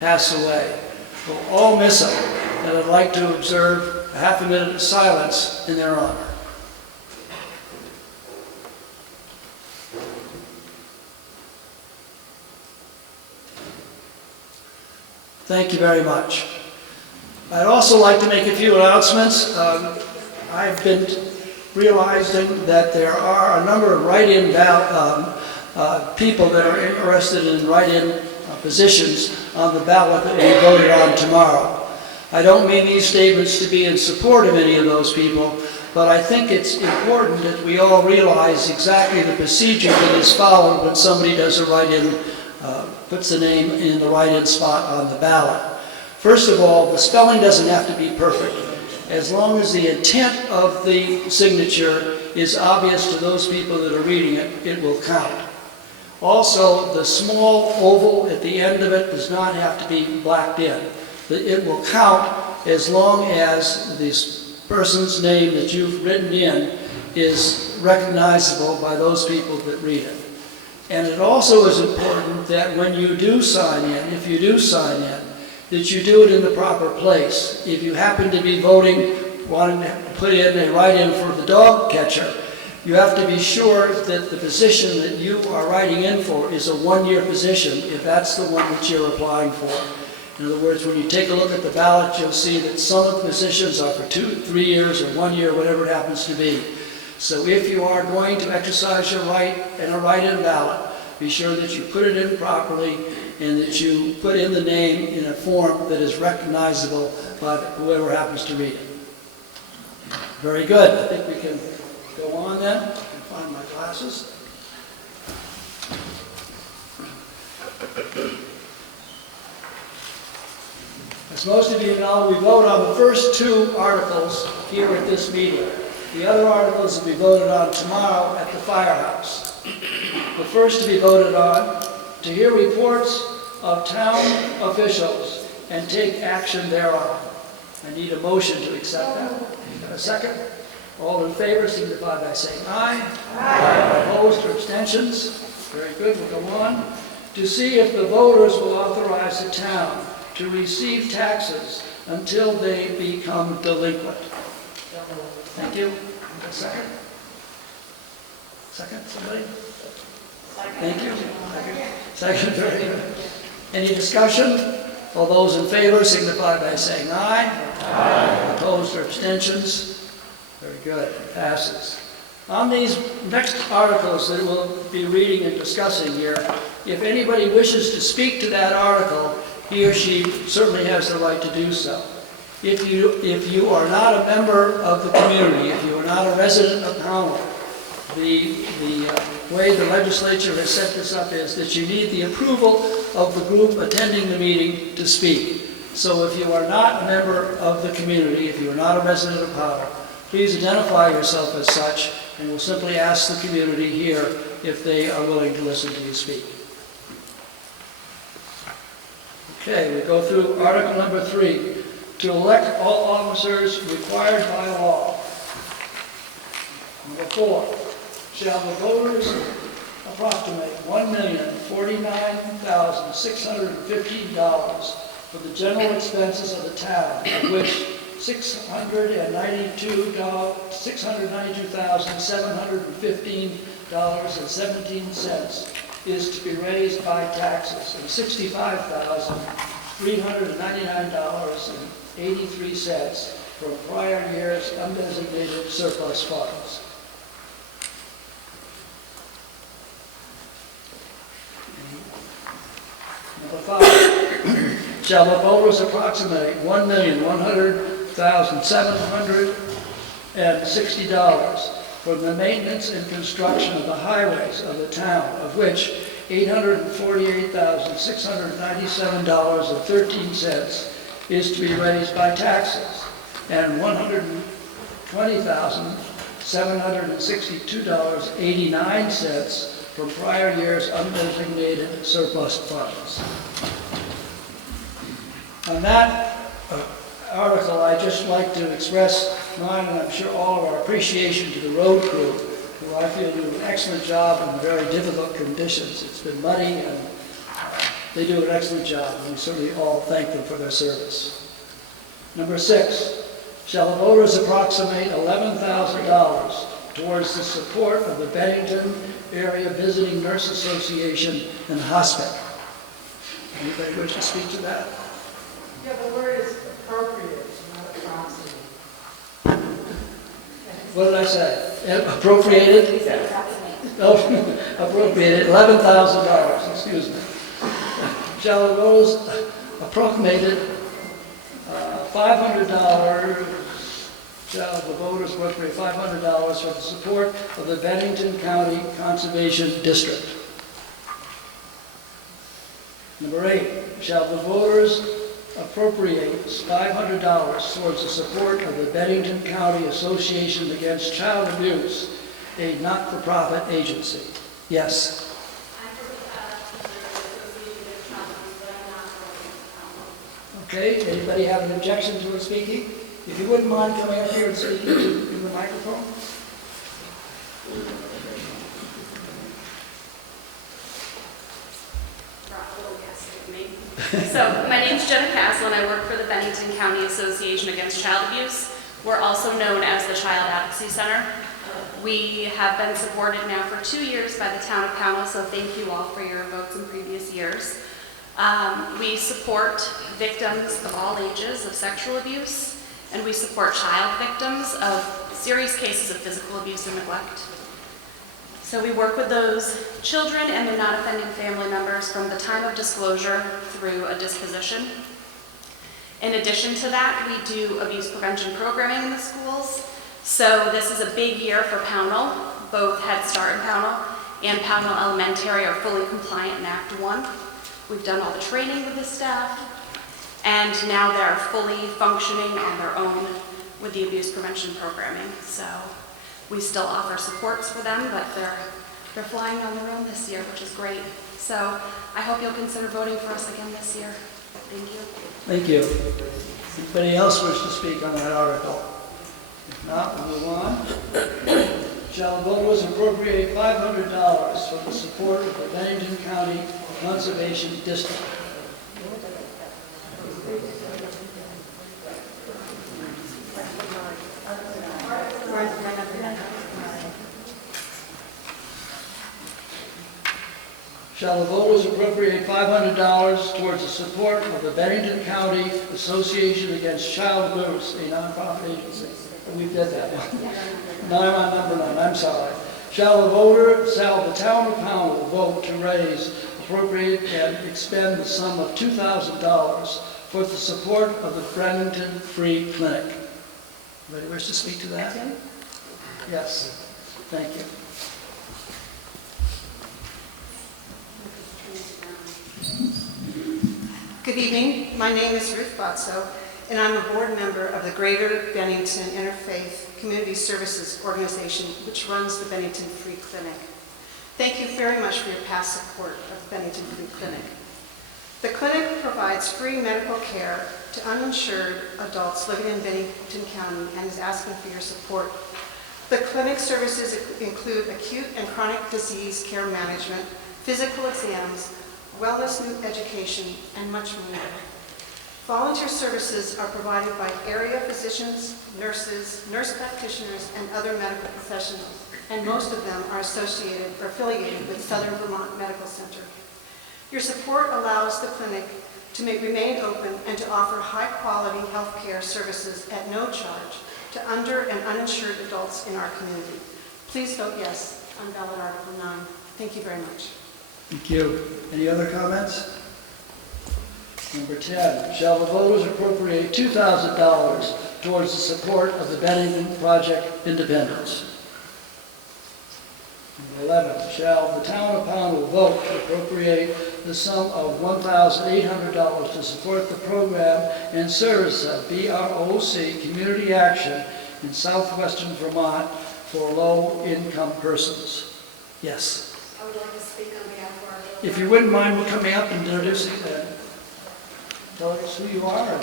pass away. We'll all miss them, and I'd like to observe a half a minute of silence in their honor. Thank you very much. I'd also like to make a few announcements. I've been realizing that there are a number of write-in people that are interested in write-in positions on the ballot that we voted on tomorrow. I don't mean these statements to be in support of any of those people, but I think it's important that we all realize exactly the procedure that is followed when somebody does a write-in, puts the name in the write-in spot on the ballot. First of all, the spelling doesn't have to be perfect. As long as the intent of the signature is obvious to those people that are reading it, it will count. Also, the small oval at the end of it does not have to be blacked in. It will count as long as this person's name that you've written in is recognizable by those people that read it. And it also is important that when you do sign in, if you do sign in, that you do it in the proper place. If you happen to be voting, wanting to put in a write-in for the dog catcher, you have to be sure that the position that you are writing in for is a one-year position, if that's the one that you're applying for. In other words, when you take a look at the ballot, you'll see that some of the positions are for 2, 3 years, or 1 year, whatever it happens to be. So if you are going to exercise your right in a write-in ballot, be sure that you put it in properly and that you put in the name in a form that is recognizable by whoever happens to read it. Very good. I think we can go on then. I can find my glasses. As most of you know, we vote on the first 2 articles here at this meeting. The other articles will be voted on tomorrow at the firehouse. The first to be voted on, to hear reports of town officials and take action thereon. I need a motion to accept that. Got a second? All in favor signify by saying aye. Aye. Opposed or abstentions? Very good, we'll go on. To see if the voters will authorize the town to receive taxes until they become delinquent. Thank you. A second? Second, somebody? Thank you. Second, very good. Any discussion? All those in favor signify by saying aye. Aye. Opposed or abstentions? Very good. It passes. On these next articles that we'll be reading and discussing here, if anybody wishes to speak to that article, he or she certainly has the right to do so. If you are not a member of the community, if you are not a resident of Pownal, the way the legislature has set this up is that you need the approval of the group attending the meeting to speak. So if you are not a member of the community, if you are not a resident of Pownal, please identify yourself as such, and we'll simply ask the community here if they are willing to listen to you speak. Okay, we go through article number 3. To elect all officers required by law. Number 4. Shall the voters approximate $1,049,615 for the general expenses of the town, of which $692,715.17 is to be raised by taxes, and $65,399.83 from prior year's undesignated surplus funds. Number 5. Shall the voters approximate $1,100,760 from the maintenance and construction of the highways of the town, of which $848,697.13 is to be raised by taxes, and $120,762.89 from prior year's undesignated surplus funds. On that article, I'd just like to express mine, and I'm sure all of our appreciation to the road crew, who I feel do an excellent job in very difficult conditions. It's been muddy and They do an excellent job, and we certainly all thank them for their service. Number 6, shall the voters approximate $11,000 towards the support of the Bennington Area Visiting Nurse Association and hospice? Anybody wish to speak to that? Yeah, the word is appropriate, not approximate. What did I say? Appropriated? Oh, appropriated, $11,000, excuse me. Shall the voters appropriated $500, shall the voters appropriate $500 for the support of the Bennington County Conservation District? Number 8, shall the voters appropriate $500 towards the support of the Bennington County Association Against Child Abuse, a not-for-profit agency? Yes. Okay, anybody have an objection to it speaking? If you wouldn't mind coming up here and speaking in the microphone. So, my name is Jenna Castle, and I work for the Bennington County Association Against Child Abuse. We're also known as the Child Advocacy Center. We have been supported now for 2 years by the town of Pownal, so thank you all for your votes in previous years. We support victims of all ages of sexual abuse, and we support child victims of serious cases of physical abuse and neglect. So we work with those children and their non-offending family members from the time of disclosure through a disposition. In addition to that, we do abuse prevention programming in the schools. So this is a big year for Pownal. Both Head Start in Pownal and Pownal Elementary are fully compliant in Act 1. We've done all the training with the staff, and now they're fully functioning on their own with the abuse prevention programming. So we still offer supports for them, but they're flying on their own this year, which is great. So I hope you'll consider voting for us again this year. Thank you. Thank you. Anybody else wish to speak on that article? If not, we'll move on. Shall the voters appropriate $500 for the support of the Bennington County Conservation District? Shall the voters appropriate $500 towards the support of the Bennington County Association Against Child Abuse, a nonprofit agency? We did that one. No, I'm on number 9, I'm sorry. Shall the town of Pownal vote to raise, appropriate, and expend the sum of $2,000 for the support of the Bennington Free Clinic? Anybody wish to speak to that? Yes. Thank you. Good evening. My name is Ruth Botso, and I'm a board member of the Greater Bennington Interfaith Community Services Organization, which runs the Bennington Free Clinic. Thank you very much for your past support of the Bennington Free Clinic. The clinic provides free medical care to uninsured adults living in Bennington County and is asking for your support. The clinic services include acute and chronic disease care management, physical exams, wellness new education, and much more. Volunteer services are provided by area physicians, nurses, nurse practitioners, and other medical professionals, and most of them are associated or affiliated with Southern Vermont Medical Center. Your support allows the clinic to remain open and to offer high-quality health care services at no charge to under and uninsured adults in our community. Please vote yes on ballot Article 9. Thank you very much. Thank you. Any other comments? Number 10, shall the voters appropriate $2,000 towards the support of the Bennington Project Independence? Number 11, shall the town of Pownal vote to appropriate the sum of $1,800 to support the program and service of BROC Community Action in southwestern Vermont for low-income persons? Yes. I would like to speak on behalf of our... If you wouldn't mind coming up and introducing that. Tell us who you are.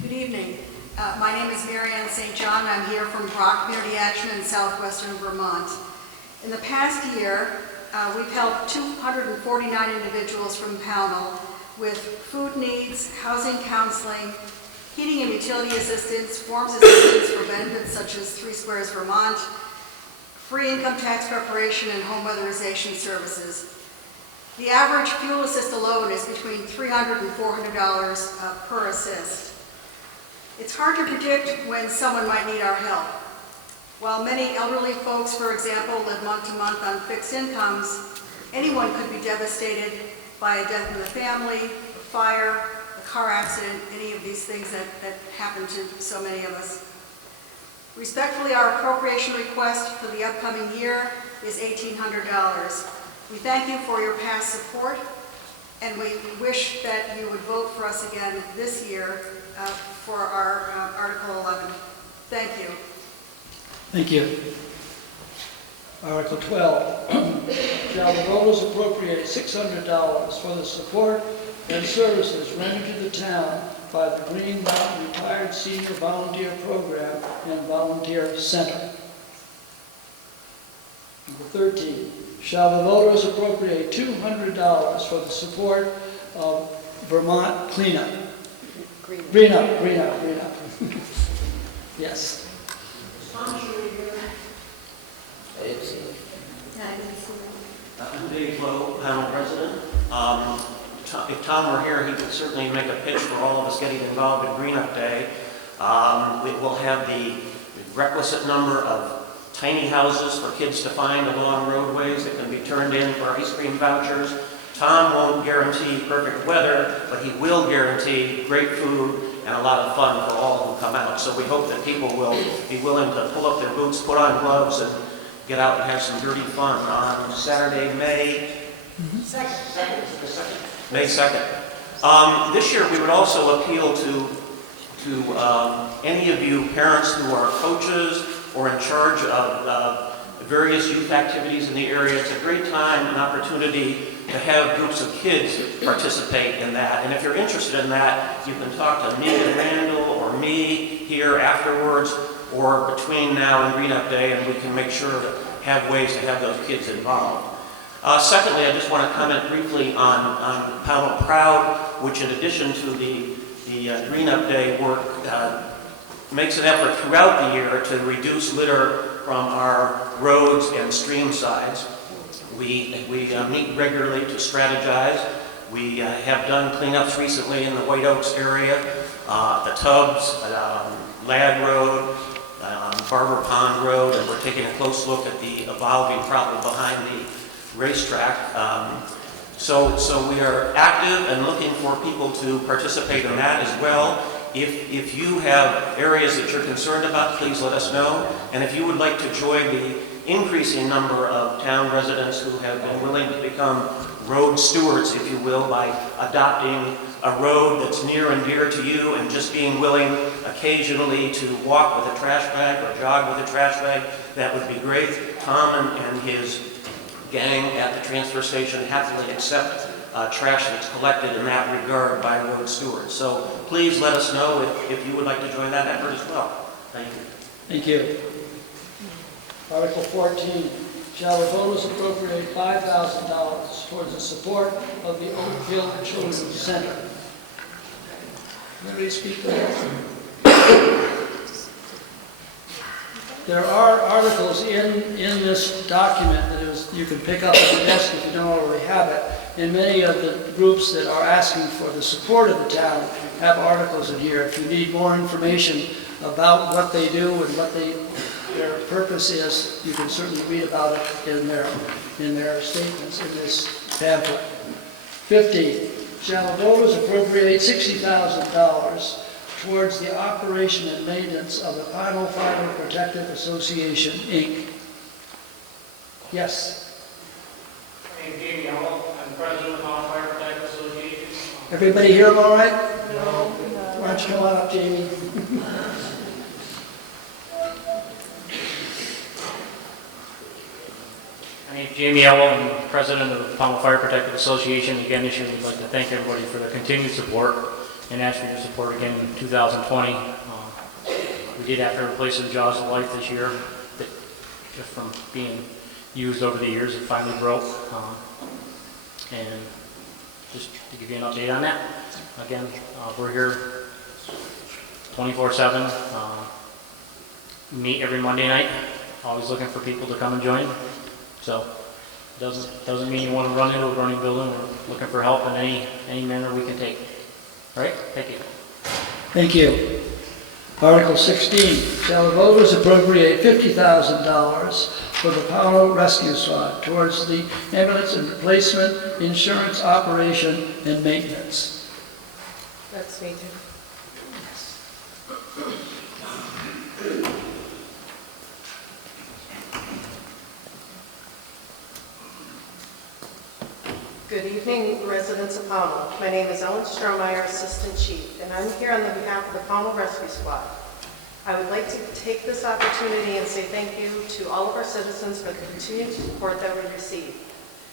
Good evening. My name is Mary Ann St. John. I'm here from Brock Community Action in southwestern Vermont. In the past year, we've helped 249 individuals from Pownal with food needs, housing counseling, heating and utility assistance, forms assistance for benefits such as 3 Squares Vermont, free income tax preparation, and home weatherization services. The average fuel assist alone is between $300 and $400 per assist. It's hard to predict when someone might need our help. While many elderly folks, for example, live month to month on fixed incomes, anyone could be devastated by a death in the family, a fire, a car accident, any of these things that happen to so many of us. Respectfully, our appropriation request for the upcoming year is $1,800. We thank you for your past support, and we wish that you would vote for us again this year for our Article 11. Thank you. Thank you. Article 12, shall the voters appropriate $600 for the support and services rendered to the town by the Green Mountain Retired Senior Volunteer Program and Volunteer Center. Number 13, shall the voters appropriate $200 for the support of Vermont Cleanup? Green up. Yes. I'm Dave Lowe, Pownal president. If Tom were here, he could certainly make a pitch for all of us getting involved in Green Up Day. We will have the requisite number of tiny houses for kids to find along roadways that can be turned in for ice cream vouchers. Tom won't guarantee perfect weather, but he will guarantee great food and a lot of fun for all who come out. So we hope that people will be willing to pull up their boots, put on gloves, and get out and have some dirty fun on Saturday, May 2nd. This year we would also appeal to any of you parents who are coaches or in charge of various youth activities in the area. It's a great time and opportunity to have groups of kids participate in that. And if you're interested in that, you can talk to me and Randall or me here afterwards or between now and Green Up Day, and we can make sure to have ways to have those kids involved. Secondly, I just want to comment briefly on Pownal Proud, which in addition to the Green Up Day work, makes an effort throughout the year to reduce litter from our roads and stream sides. We meet regularly to strategize. We have done cleanups recently in the White Oaks area, the Tubbs, Ladd Road, Barber Pond Road, and we're taking a close look at the evolving problem behind the racetrack. So we are active and looking for people to participate in that as well. If you have areas that you're concerned about, please let us know. And if you would like to join the increasing number of town residents who have been willing to become road stewards, if you will, by adopting a road that's near and dear to you and just being willing occasionally to walk with a trash bag or jog with a trash bag, that would be great. Tom and his gang at the transfer station happily accept trash that's collected in that regard by road stewards. So please let us know if you would like to join that effort as well. Thank you. Thank you. Article 14, shall the voters appropriate $5,000 towards the support of the Oak Hill Children's Center? Anybody speak for that? There are articles in this document that you can pick up at the desk if you don't already have it. And many of the groups that are asking for the support of the town have articles in here. If you need more information about what they do and what their purpose is, you can certainly read about it in their statements in this pamphlet. 15, shall the voters appropriate $60,000 towards the operation and maintenance of the Pownal Fire Protective Association, Inc. Yes. My name is Jamie Elwell. I'm president of the Pownal Fire Protective Association. Everybody hear them all right? No. Why don't you come on up, Jamie? My name is Jamie Elwell. I'm president of the Pownal Fire Protective Association. Again, this year we'd like to thank everybody for their continued support and ask for your support again in 2020. We did have to replace the jaws of life this year, just from being used over the years. It finally broke. And just to give you an update on that, again, we're here 24/7. Meet every Monday night. Always looking for people to come and join. So doesn't mean you want to run into a burning building. We're looking for help in any manner we can take. All right? Thank you. Thank you. Article 16, shall the voters appropriate $50,000 for the Pownal Rescue Squad towards the ambulance and replacement, insurance operation, and maintenance? That's me too. Good evening, residents of Pownal. My name is Ellen Strohmeyer, Assistant Chief, and I'm here on the behalf of the Pownal Rescue Squad. I would like to take this opportunity and say thank you to all of our citizens for the continued support that we receive.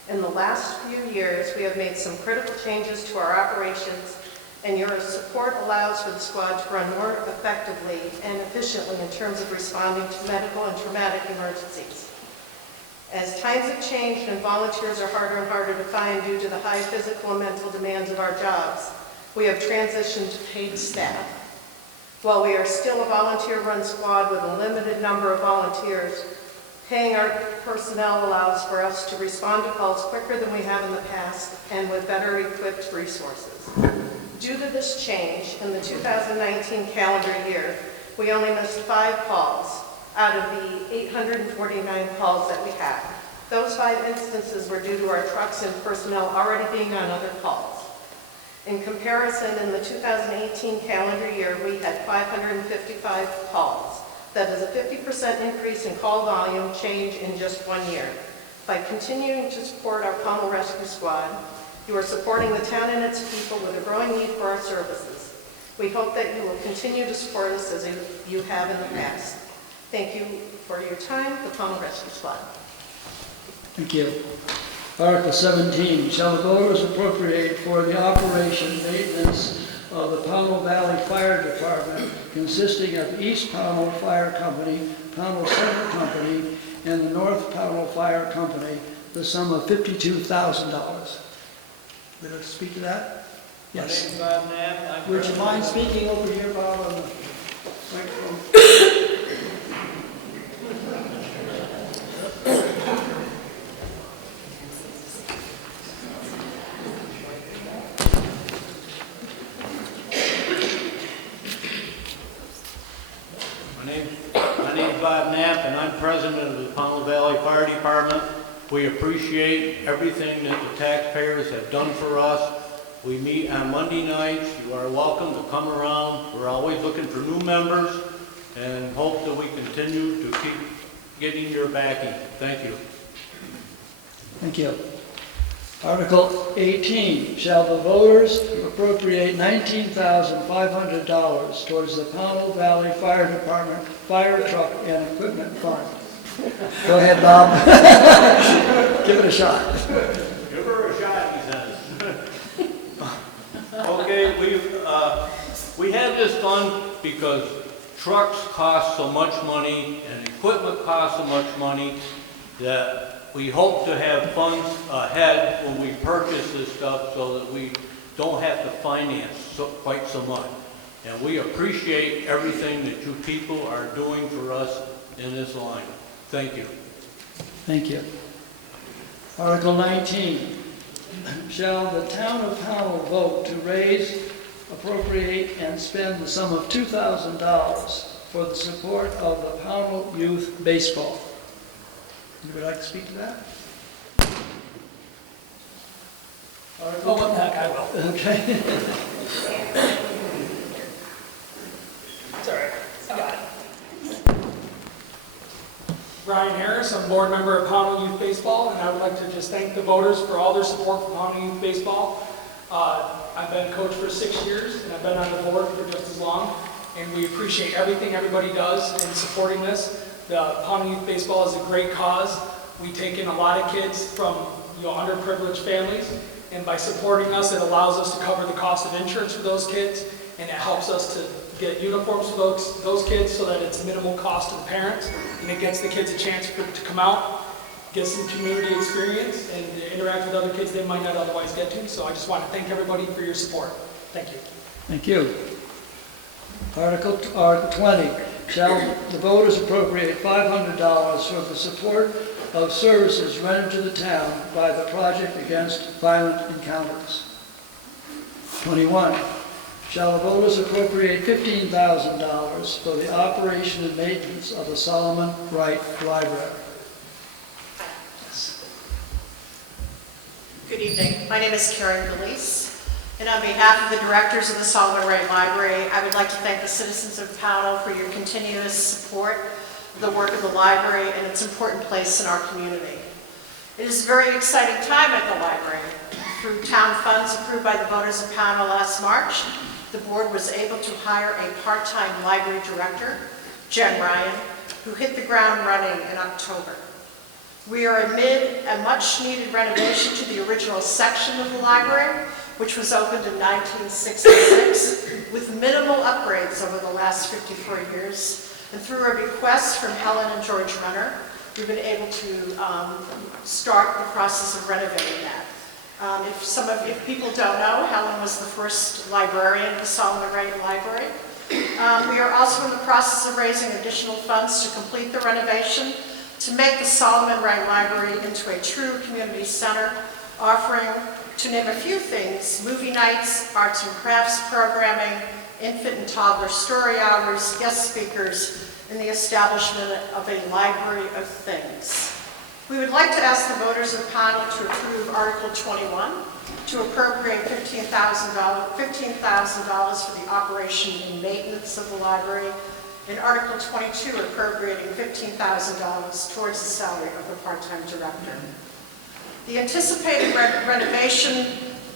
In the last few years, we have made some critical changes to our operations, and your support allows for the squad to run more effectively and efficiently in terms of responding to medical and traumatic emergencies. As times have changed and volunteers are harder and harder to find due to the high physical and mental demands of our jobs, we have transitioned to paid staff. While we are still a volunteer-run squad with a limited number of volunteers, paying our personnel allows for us to respond to calls quicker than we have in the past and with better equipped resources. Due to this change, in the 2019 calendar year, we only missed 5 calls out of the 849 calls that we had. Those 5 instances were due to our trucks and personnel already being on other calls. In comparison, in the 2018 calendar year, we had 555 calls. That is a 50% increase in call volume change in just 1 year. By continuing to support our Pownal Rescue Squad, you are supporting the town and its people with a growing need for our services. We hope that you will continue to support us as you have in the past. Thank you for your time, the Pownal Rescue Squad. Thank you. Article 17, shall the voters appropriate for the operation and maintenance of the Pownal Valley Fire Department consisting of East Pownal Fire Company, Pownal Center Company, and the North Pownal Fire Company, the sum of $52,000. Would you speak to that? Yes. My name's Bob Knapp. Would you mind speaking over here, Bob, on the microphone? My name's Bob Knapp, and I'm president of the Pownal Valley Fire Department. We appreciate everything that the taxpayers have done for us. We meet on Monday nights. You are welcome to come around. We're always looking for new members and hope that we continue to keep getting your backing. Thank you. Thank you. Article 18, shall the voters appropriate $19,500 towards the Pownal Valley Fire Department Fire Truck and Equipment Fund? Go ahead, Bob. Give it a shot. Give her a shot, he says. Okay, we have this fund because trucks cost so much money and equipment costs so much money that we hope to have funds ahead when we purchase this stuff so that we don't have to finance quite so much. And we appreciate everything that you people are doing for us in this line. Thank you. Thank you. Article 19, shall the town of Pownal vote to raise, appropriate, and spend the sum of $2,000 for the support of the Pownal Youth Baseball? You would like to speak to that? Oh, what the heck, I will. Okay. It's all right, I got it. Brian Harris, I'm board member of Pownal Youth Baseball, and I would like to just thank the voters for all their support for Pownal Youth Baseball. I've been coach for 6 years, and I've been on the board for just as long, and we appreciate everything everybody does in supporting this. The Pownal Youth Baseball is a great cause. We take in a lot of kids from underprivileged families, and by supporting us, it allows us to cover the cost of insurance for those kids, and it helps us to get uniforms for those kids so that it's minimal cost to the parents, and it gets the kids a chance to come out. get some community experience and interact with other kids they might not otherwise get to. So I just want to thank everybody for your support. Thank you. Thank you. Article 20, shall the voters appropriate $500 for the support of services rendered to the town by the Project Against Violent Encounters. 21, shall the voters appropriate $15,000 for the operation and maintenance of the Solomon Wright Library. Yes. Good evening. My name is Karen Belize, and on behalf of the directors of the Solomon Wright Library, I would like to thank the citizens of Pownal for your continuous support of the work of the library and its important place in our community. It is a very exciting time at the library. Through town funds approved by the voters of Pownal last March, the board was able to hire a part-time library director, Jen Ryan, who hit the ground running in October. We are amid a much-needed renovation to the original section of the library, which was opened in 1966, with minimal upgrades over the last 54 years. And through a request from Helen and George Runner, we've been able to start the process of renovating that. If people don't know, Helen was the first librarian of the Solomon Wright Library. We are also in the process of raising additional funds to complete the renovation, to make the Solomon Wright Library into a true community center, offering, to name a few things, movie nights, arts and crafts programming, infant and toddler story hours, guest speakers, and the establishment of a library of things. We would like to ask the voters of Pownal to approve Article 21 to appropriate $15,000 for the operation and maintenance of the library, and Article 22 appropriating $15,000 towards the salary of the part-time director. The anticipated renovation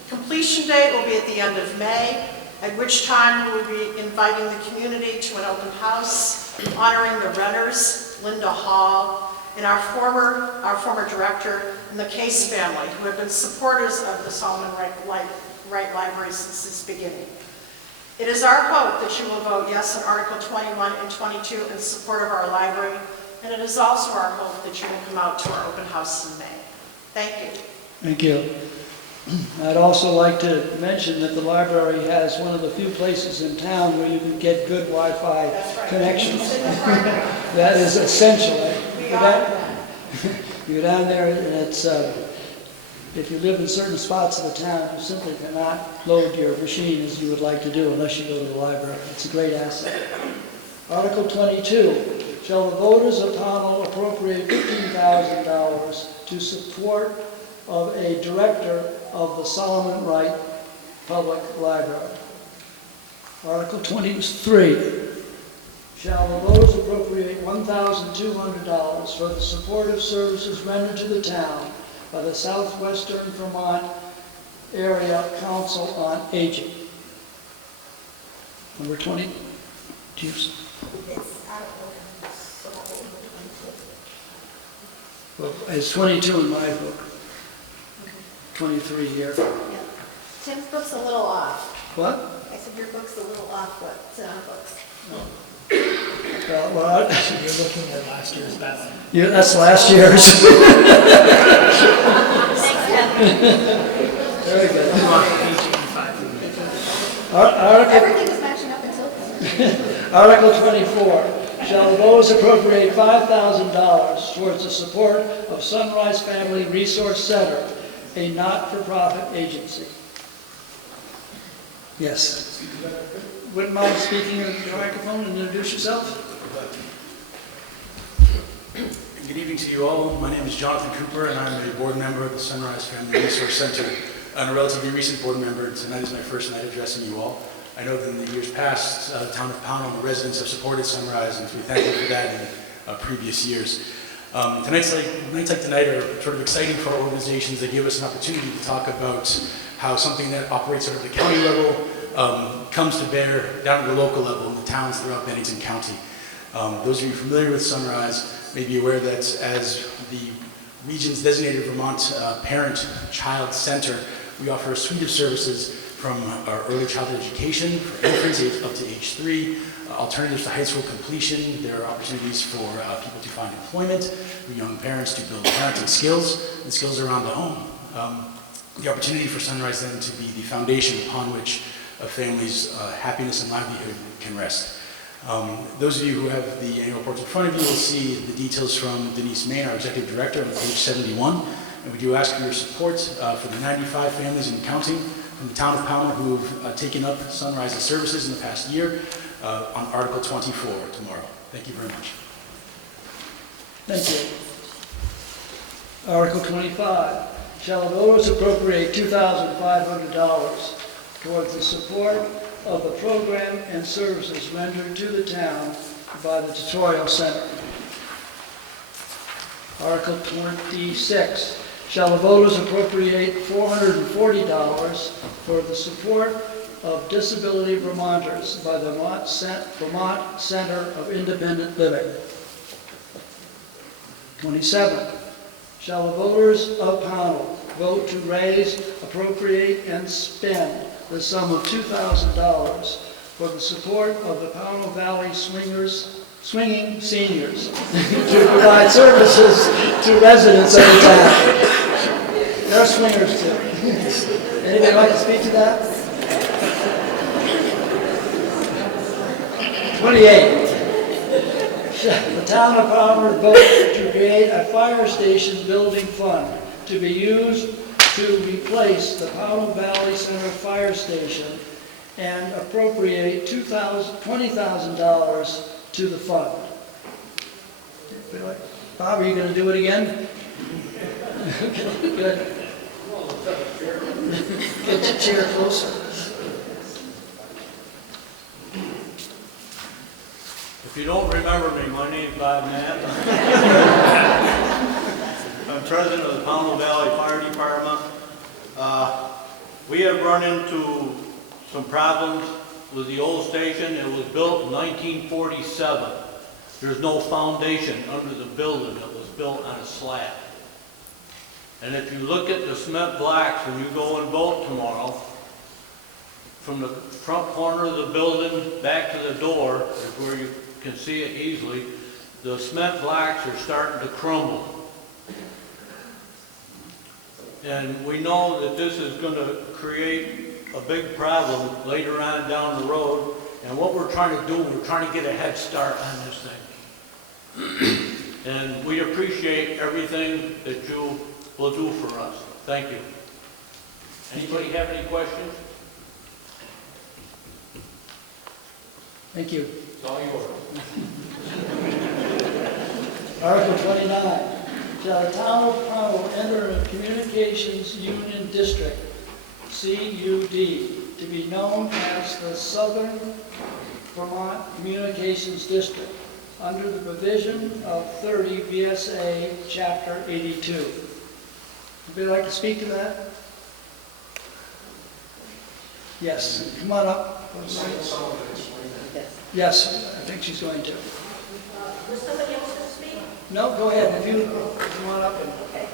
completion date will be at the end of May, at which time we will be inviting the community to an open house honoring the renters, Linda Hall, and our former director and the Case family, who have been supporters of the Solomon Wright Library since its beginning. It is our hope that you will vote yes on Article 21 and 22 in support of our library, and it is also our hope that you will come out to our open house in May. Thank you. Thank you. I'd also like to mention that the library has one of the few places in town where you can get good Wi-Fi connections. That is essential. You go down there, and it's if you live in certain spots of the town, you simply cannot load your machine as you would like to do unless you go to the library. It's a great asset. Article 22, shall the voters of Pownal appropriate $15,000 to support of a director of the Solomon Wright Public Library. Article 23, shall the voters appropriate $1,200 for the supportive services rendered to the town by the Southwestern Vermont Area Council on Aging. Number 20. Well, it's 22 in my book. 23 here. Yeah. Tim's book's a little off. What? I said your book's a little off what's in our books. Well, You're looking at last year's ballot. yeah, that's last year's. Thanks, Tim. Very good. Everything was matching up until then. Article 24, shall the voters appropriate $5,000 towards the support of Sunrise Family Resource Center, a not-for-profit agency? Yes. Wouldn't mind speaking into the microphone and introduce yourself? Good evening to you all. My name is Jonathan Cooper, and I'm a board member of the Sunrise Family Resource Center, and a relatively recent board member. Tonight is my first night addressing you all. I know that in the years past, the town of Pownal and the residents have supported Sunrise, and we thank you for that in previous years. Nights like tonight are sort of exciting for our organizations. They give us an opportunity to talk about how something that operates at the county level comes to bear down at the local level in the towns throughout Bennington County. Those of you familiar with Sunrise may be aware that as the region's designated Vermont parent-child center, we offer a suite of services from our early childhood education for infants up to age 3, alternatives to high school completion. There are opportunities for people to find employment, for young parents to build parenting skills and skills around the home. The opportunity for Sunrise then to be the foundation upon which a family's happiness and livelihood can rest. Those of you who have the annual reports in front of you will see the details from Denise Main, our Executive Director, on page 71. And we do ask for your support for the 95 families and counting from the town of Pownal who have taken up Sunrise's services in the past year on Article 24 tomorrow. Thank you very much. Thank you. Article 25. Shall the voters appropriate $2,500 towards the support of the program and services rendered to the town by the Tutorial Center? Article 26. Shall the voters appropriate $440 for the support of Disability Vermonters by the Vermont Center of Independent Living? 27. Shall the voters of Pownal vote to raise, appropriate, and spend the sum of $2,000 for the support of the Pownal Valley Swinging Seniors to provide services to residents of the town? They're swingers too. Anybody like to speak to that? 28. The town of Pownal vote to create a fire station building fund to be used to replace the Pownal Valley Center Fire Station and appropriate $20,000 to the fund. Bob, are you going to do it again? Okay, good. Get your chair closer. If you don't remember me, my name's Bob Knapp. I'm president of the Pownal Valley Fire Department. We have run into some problems with the old station. It was built in 1947. There's no foundation under the building. It was built on a slab. And if you look at the cement blocks when you go and vote tomorrow, from the front corner of the building back to the door is where you can see it easily, the cement blocks are starting to crumble. And we know that this is going to create a big problem later on down the road. And what we're trying to do, we're trying to get a head start on this thing. And we appreciate everything that you will do for us. Thank you. Anybody have any questions? Thank you. It's all yours. Article 29. Shall the town of Pownal enter a communications union district, CUD, to be known as the Southern Vermont Communications District, under the provision of 30 VSA Chapter 82. Would you like to speak to that? Yes, come on up. Yes, I think she's going to. Was somebody else going to speak? No, go ahead. If you come on up and. Okay.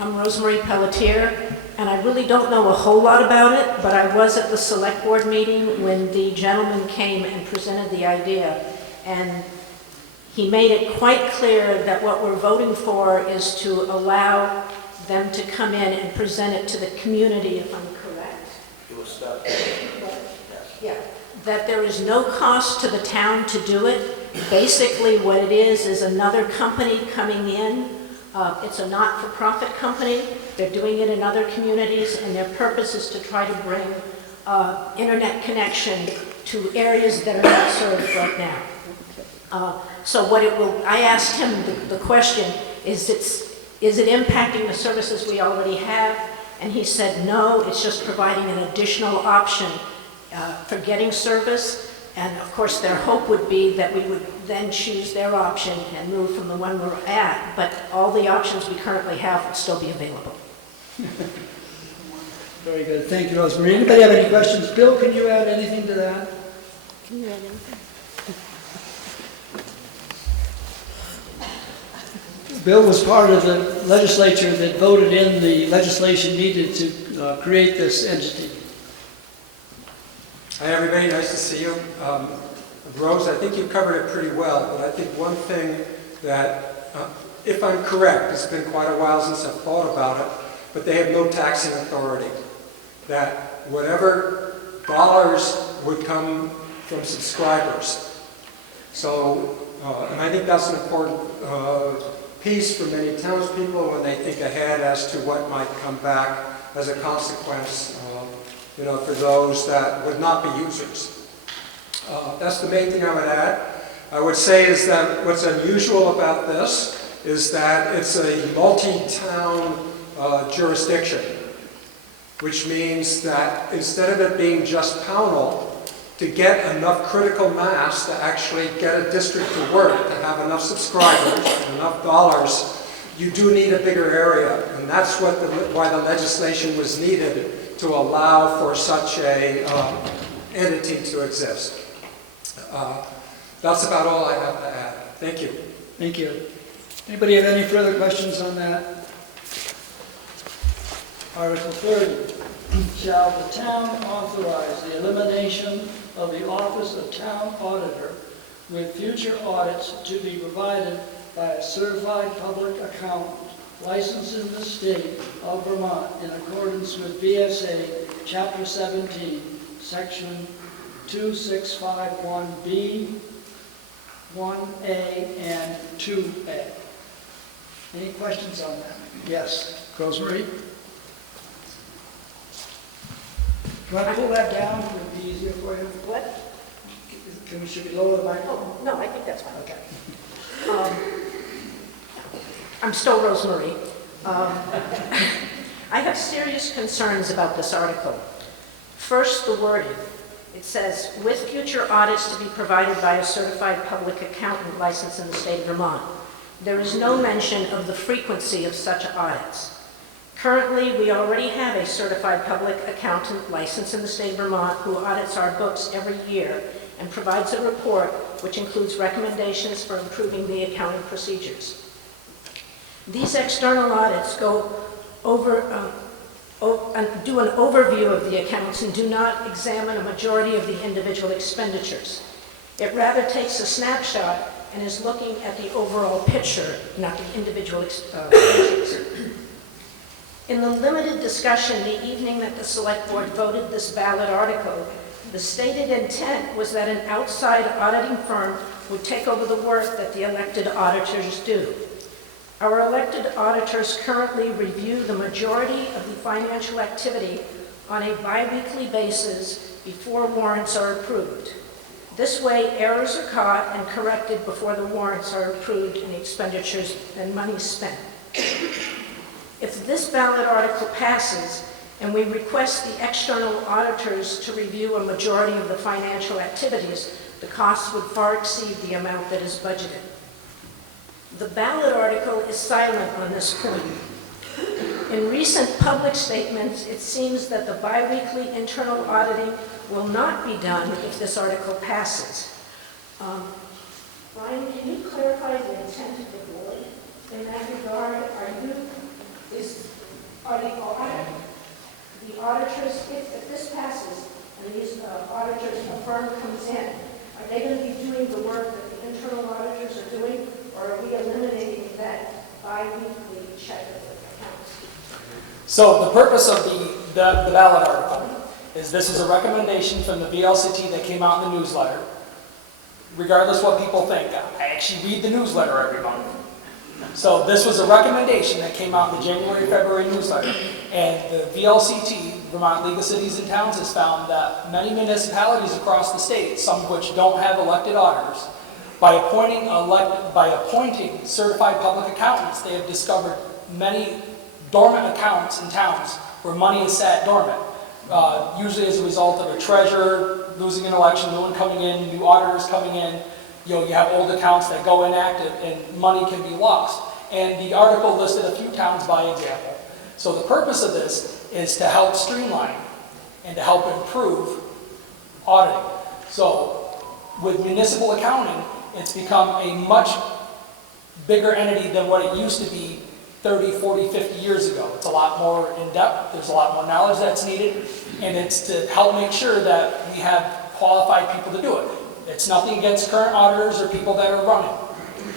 I'm Rosemary Pelletier, and I really don't know a whole lot about it, but I was at the select board meeting when the gentleman came and presented the idea, and he made it quite clear that what we're voting for is to allow them to come in and present it to the community, if I'm correct. Yeah, that there is no cost to the town to do it. Basically what it is another company coming in. It's a not-for-profit company. They're doing it in other communities, and their purpose is to try to bring internet connection to areas that are not served right now. So what it will, I asked him the question, is it impacting the services we already have? And he said, no, it's just providing an additional option for getting service. And of course, their hope would be that we would then choose their option and move from the one we're at, but all the options we currently have will still be available. Very good. Thank you, Rosemary. Anybody have any questions? Bill, can you add anything to that? Can you add anything? Bill was part of the legislature that voted in the legislation needed to create this entity. Hi, everybody. Nice to see you. Rose, I think you covered it pretty well, but I think one thing that, if I'm correct, it's been quite a while since I've thought about it, but they have no taxing authority. That whatever dollars would come from subscribers. So, and I think that's an important piece for many townspeople when they think ahead as to what might come back as a consequence, for those that would not be users. That's the main thing I would add. I would say is that what's unusual about this is that it's a multi-town jurisdiction, which means that instead of it being just Pownal, to get enough critical mass to actually get a district to work, to have enough subscribers, enough dollars, you do need a bigger area. And that's why the legislation was needed to allow for such a entity to exist. That's about all I have to add. Thank you. Thank you. Anybody have any further questions on that? Article 30. Shall the town authorize the elimination of the office of town auditor with future audits to be provided by a certified public accountant licensed in the state of Vermont in accordance with VSA Chapter 17, Section 2651B, 1A, and 2A. Any questions on that? Yes, Rosemary? Do you want to pull that down? Would it be easier for you? What? Should we lower the microphone? Oh, no, I think that's fine. Okay. I'm still Rosemary. I have serious concerns about this article. First, the wording. It says, with future audits to be provided by a certified public accountant licensed in the state of Vermont. There is no mention of the frequency of such audits. Currently, we already have a certified public accountant licensed in the state of Vermont who audits our books every year and provides a report which includes recommendations for improving the accounting procedures. These external audits go over, do an overview of the accounts and do not examine a majority of the individual expenditures. It rather takes a snapshot and is looking at the overall picture, not the individual expenditures. In the limited discussion the evening that the Select Board voted this ballot article, the stated intent was that an outside auditing firm would take over the work that the elected auditors do. Our elected auditors currently review the majority of the financial activity on a bi-weekly basis before warrants are approved. This way, errors are caught and corrected before the warrants are approved and expenditures and money spent. If this ballot article passes and we request the external auditors to review a majority of the financial activities, the costs would far exceed the amount that is budgeted. The ballot article is silent on this point. In recent public statements, it seems that the bi-weekly internal auditing will not be done if this article passes. Brian, can you clarify the intent of the board in that regard? Are the auditors, if this passes and these auditors, a firm comes in, are they going to be doing the work that the internal auditors are doing, or are we eliminating that bi-weekly check of the accounts? So the purpose of the ballot article is this is a recommendation from the VLCT that came out in the newsletter. Regardless what people think, I actually read the newsletter every month. So this was a recommendation that came out in the January-February newsletter, and the VLCT, Vermont League of Cities and Towns, has found that many municipalities across the state, some of which don't have elected auditors, by appointing certified public accountants, they have discovered many dormant accounts in towns where money is sat dormant, usually as a result of a treasurer losing an election, new one coming in, new auditors coming in. You have old accounts that go inactive and money can be lost. And the article listed a few towns by example. So the purpose of this is to help streamline and to help improve auditing. So with municipal accounting, it's become a much bigger entity than what it used to be 30, 40, 50 years ago. It's a lot more in-depth, there's a lot more knowledge that's needed, and it's to help make sure that we have qualified people to do it. It's nothing against current auditors or people that are running.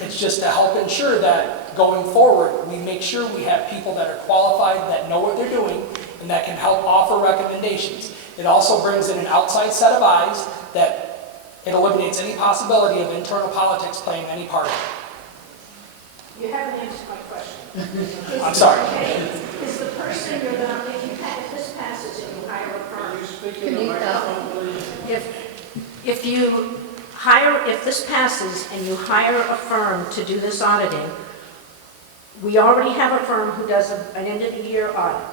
It's just to help ensure that going forward, we make sure we have people that are qualified, that know what they're doing, and that can help offer recommendations. It also brings in an outside set of eyes that it eliminates any possibility of internal politics playing any part of it. You haven't answered my question. I'm sorry. Okay, is the person you're going to, if this passes and you hire a firm, if you hire, if this passes and you hire a firm to do this auditing, we already have a firm who does an end-of-the-year audit.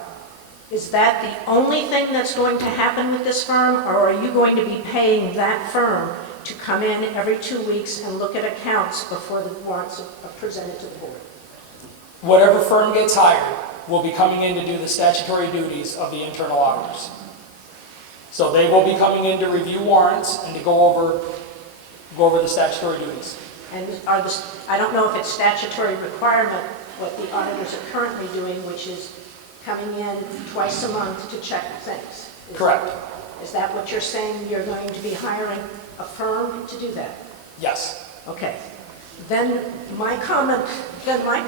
Is that the only thing that's going to happen with this firm, or are you going to be paying that firm to come in every 2 weeks and look at accounts before the warrants are presented to the board? Whatever firm gets hired will be coming in to do the statutory duties of the internal auditors. So they will be coming in to review warrants and to go over the statutory duties. And I don't know if it's statutory requirement what the auditors are currently doing, which is coming in twice a month to check things. Correct. Is that what you're saying? You're going to be hiring a firm to do that? Yes. Okay. Then my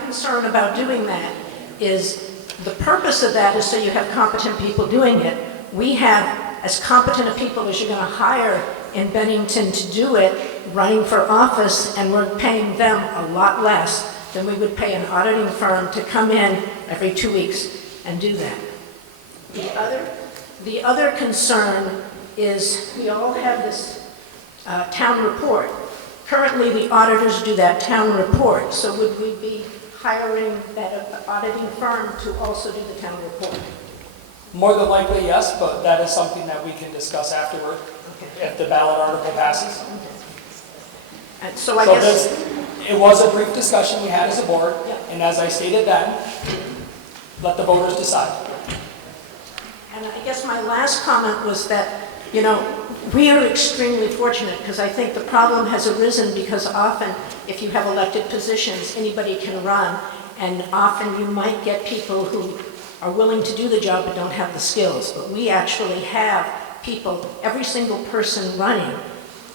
concern about doing that is the purpose of that is so you have competent people doing it. We have as competent of people as you're going to hire in Bennington to do it, running for office, and we're paying them a lot less than we would pay an auditing firm to come in every 2 weeks and do that. The other concern is we all have this town report. Currently, the auditors do that town report, so would we be hiring that auditing firm to also do the town report? More than likely, yes, but that is something that we can discuss afterward if the ballot article passes. And so I guess... It was a brief discussion we had as a board, Yeah. and as I stated then, let the voters decide. And I guess my last comment was that, you know, we are extremely fortunate because I think the problem has arisen because often if you have elected positions, anybody can run, and often you might get people who are willing to do the job but don't have the skills. But we actually have people, every single person running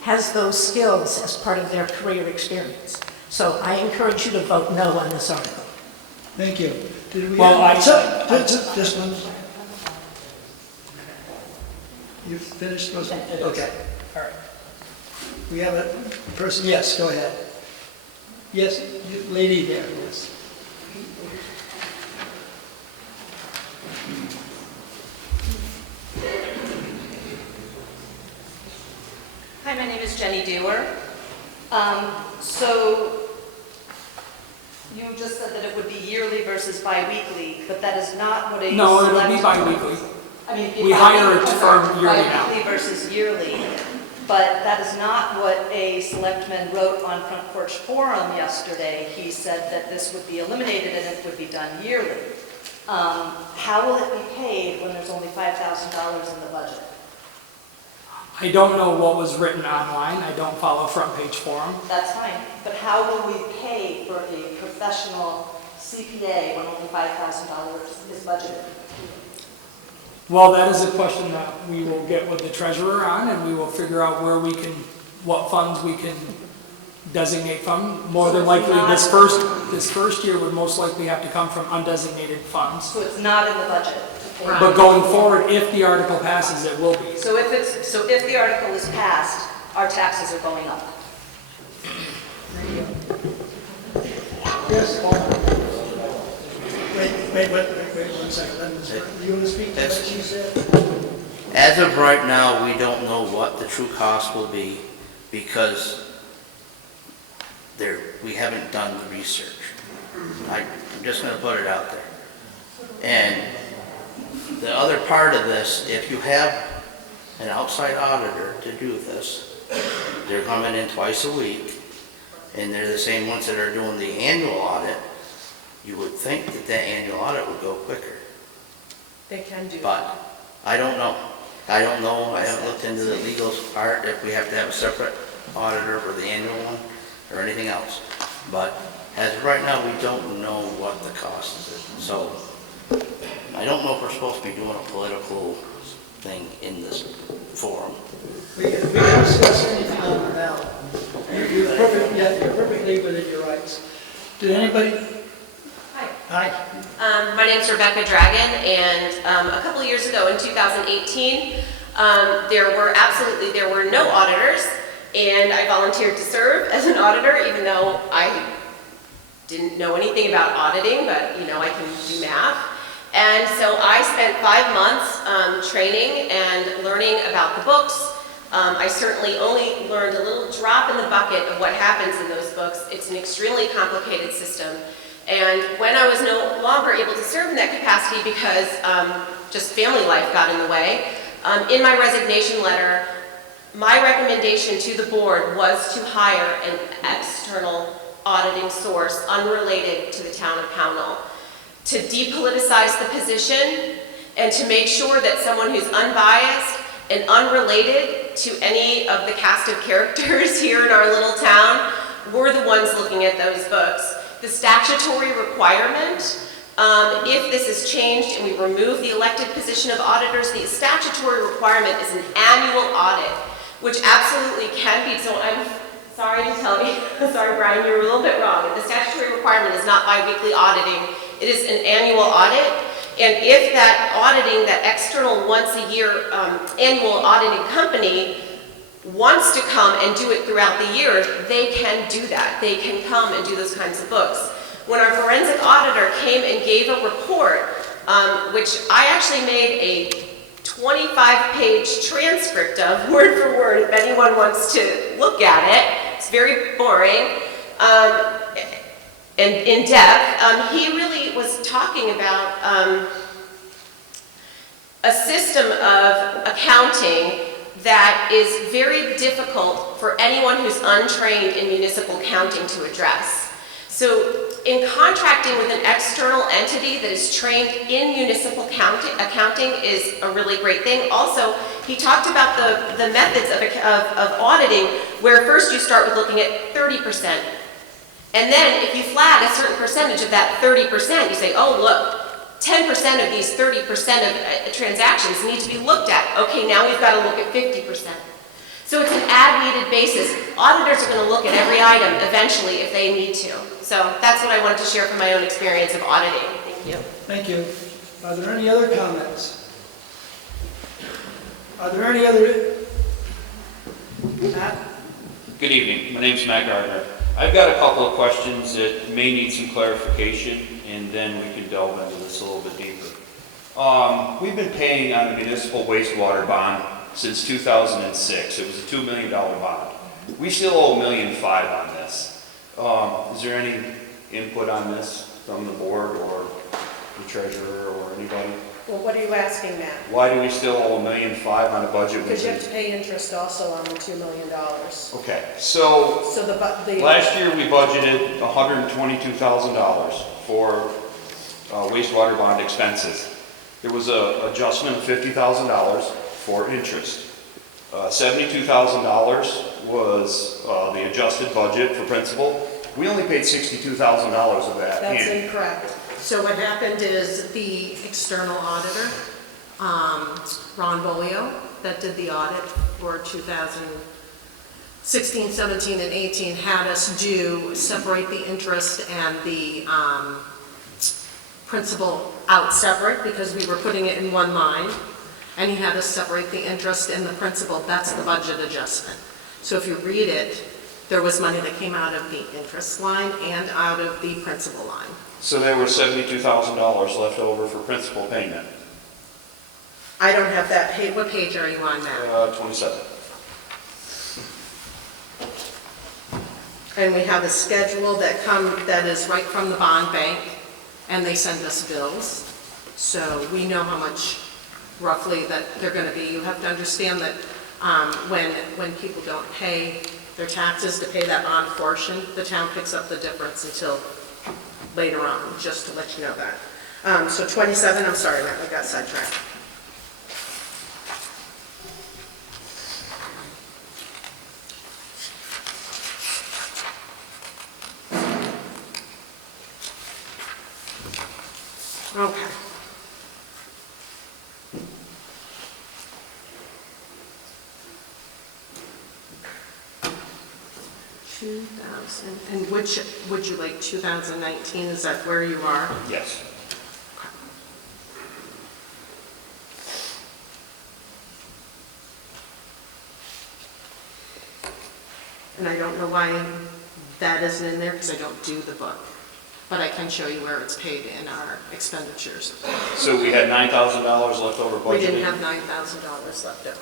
has those skills as part of their career experience. So I encourage you to vote no on this article. Thank you. Did we Well, just one. You finished? Okay, all right. We have a person, yes, go ahead. Yes, lady there, yes. Hi, my name is Jenny Dewar. So you just said that it would be yearly versus bi-weekly, but that is not what a No, it'll be select- bi-weekly. I mean, We hire a firm yearly now. bi-weekly versus yearly, but that is not what a selectman wrote on Front Porch Forum yesterday. He said that this would be eliminated and it would be done yearly. How will it be paid when there's only $5,000 in the budget? I don't know what was written online. I don't follow Front Page Forum. That's fine, but how will we pay for a professional CPA when only $5,000 is budgeted? Well, that is a question that we will get with the treasurer on, and we will figure out where we can, what funds we can designate from. More than likely, this first year would most likely have to come from undesignated funds. So it's not in the budget? But going forward, if the article passes, it will be. So if the article is passed, our taxes are going up? Yes, Paul. Wait, one second. You want to speak to what she said? As of right now, we don't know what the true cost will be because we haven't done the research. I'm just going to put it out there. And the other part of this, if you have an outside auditor to do this, they're coming in twice a week, and they're the same ones that are doing the annual audit, you would think that that annual audit would go quicker. They can do that. But I don't know. I haven't looked into the legal part, if we have to have a separate auditor for the annual one or anything else. But As of right now, we don't know what the cost is. So I don't know if we're supposed to be doing a political thing in this forum. We can discuss anything on the ballot. You're perfectly within your rights. Did anybody? Hi. My name's Rebecca Dragon, and a couple of years ago in 2018, there were no auditors, and I volunteered to serve as an auditor, even though I didn't know anything about auditing, but you know, I can do math. And so I spent 5 months training and learning about the books. I certainly only learned a little drop in the bucket of what happens in those books. It's an extremely complicated system. And when I was no longer able to serve in that capacity because just family life got in the way, in my resignation letter, my recommendation to the board was to hire an external auditing source unrelated to the town of Pownal, to depoliticize the position and to make sure that someone who's unbiased and unrelated to any of the cast of characters here in our little town were the ones looking at those books. The statutory requirement, if this is changed and we remove the elected position of auditors, the statutory requirement is an annual audit, which absolutely can be, so I'm sorry to tell you, sorry Brian, you're a little bit wrong. The statutory requirement is not bi-weekly auditing, it is an annual audit. And if that auditing, that external once a year annual auditing company wants to come and do it throughout the year, they can do that. They can come and do those kinds of books. When our forensic auditor came and gave a report, which I actually made a 25-page transcript of, word for word, if anyone wants to look at it. It's very boring and in depth. He really was talking about a system of accounting that is very difficult for anyone who's untrained in municipal accounting to address. So in contracting with an external entity that is trained in municipal accounting is a really great thing. Also, he talked about the methods of auditing, where first you start with looking at 30%. And then if you flag a certain percentage of that 30%, you say, oh look, 10% of these 30% of transactions need to be looked at. Okay, now we've got to look at 50%. So it's an as-needed basis. Auditors are going to look at every item eventually if they need to. So that's what I wanted to share from my own experience of auditing. Thank you. Thank you. Are there any other comments? Are there any other? Matt? Good evening. My name's Matt Gardner. I've got a couple of questions that may need some clarification, and then we can delve into this a little bit deeper. We've been paying on a municipal wastewater bond since 2006. It was a $2 million bond. We still owe $1.5 million on this. Is there any input on this from the board or the treasurer or anybody? Well, what are you asking, Matt? Why do we still owe $1.5 million on a budget? Because you have to pay interest also on the $2 million. Okay, so last year we budgeted $122,000 for wastewater bond expenses. There was an adjustment of $50,000 for interest. $72,000 was the adjusted budget for principal. We only paid $62,000 of that. That's incorrect. So what happened is the external auditor, Ron Bolio, that did the audit for 2016, 17, and 18, had us separate the interest and the principal out separate because we were putting it in one line. And he had us separate the interest and the principal. That's the budget adjustment. So if you read it, there was money that came out of the interest line and out of the principal line. So there was $72,000 left over for principal payment. I don't have that page. What page are you on now? 27. And we have a schedule that is right from the bond bank, and they send us bills. So we know how much roughly that they're going to be. You have to understand that when people don't pay their taxes to pay that bond portion, the town picks up the difference until later on, just to let you know that. So 27, I'm sorry, I got sidetracked. Okay. And which, would you like 2019, is that where you are? Yes. And I don't know why that isn't in there, because I don't do the book. But I can show you where it's paid in our expenditures. So we had $9,000 left over budgeted. We didn't have $9,000 left over.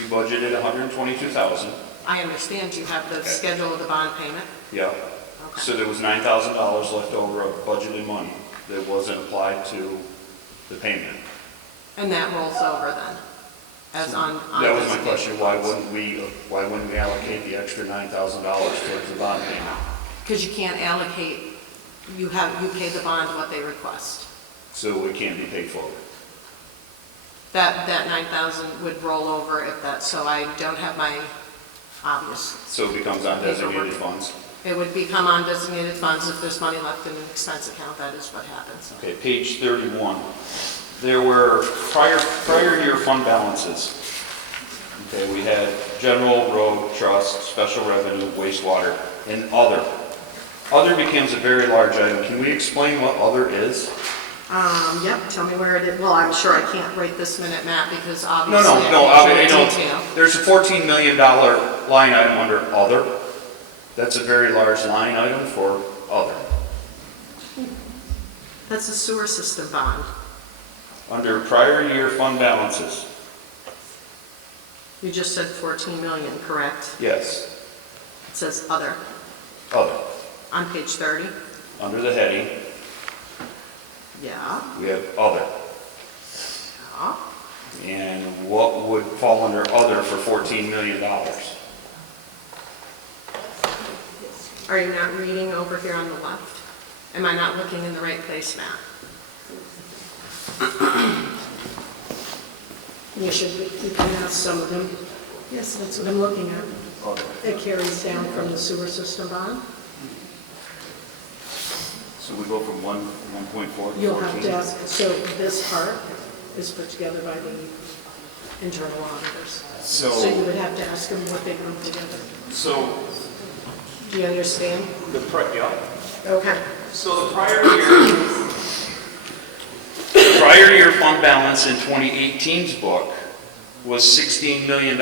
You budgeted $122,000. I understand you have the Okay. schedule of the bond payment. Yeah. Okay. So there was $9,000 left over of budgeted money that wasn't applied to the payment. And that rolls over then, as on That was my designated question, why funds. wouldn't we allocate the extra $9,000 towards the bond payment? Because you can't allocate, you pay the bond what they request. So it can't be paid forward. That 9,000 would roll over if that, so I don't have my obvious. So it becomes undesignated funds. It would become undesignated funds if there's money left in an expense account, that is what happens. Okay, page 31. There were prior year fund balances. Okay, we had general, road, trust, special revenue, wastewater, and other. Other becomes a very large item. Can we explain what other is? Yep, tell me where it is. Well, I'm sure I can't right this minute, Matt, because No, obviously I I know. can't detail. There's a $14 million line item under other. That's a very large line item for other. That's a sewer system bond. Under prior year fund balances. You just said 14 million, correct? Yes, It says other other. on page 30. Under the heading, Yeah. we have other. Yeah. And what would fall under other for $14 million? Are you not reading over here on the left? Am I not looking in the right place, Matt? You should, you can ask some of them. Yes, that's what I'm looking at. It carries down from the sewer system bond. So we go from 1.4 to You'll have to 14? ask, so this part is put together by the internal auditors. So you would have to ask them what they group together. So Do you understand? yeah. Okay. So the prior year fund balance in 2018's book was $16 million.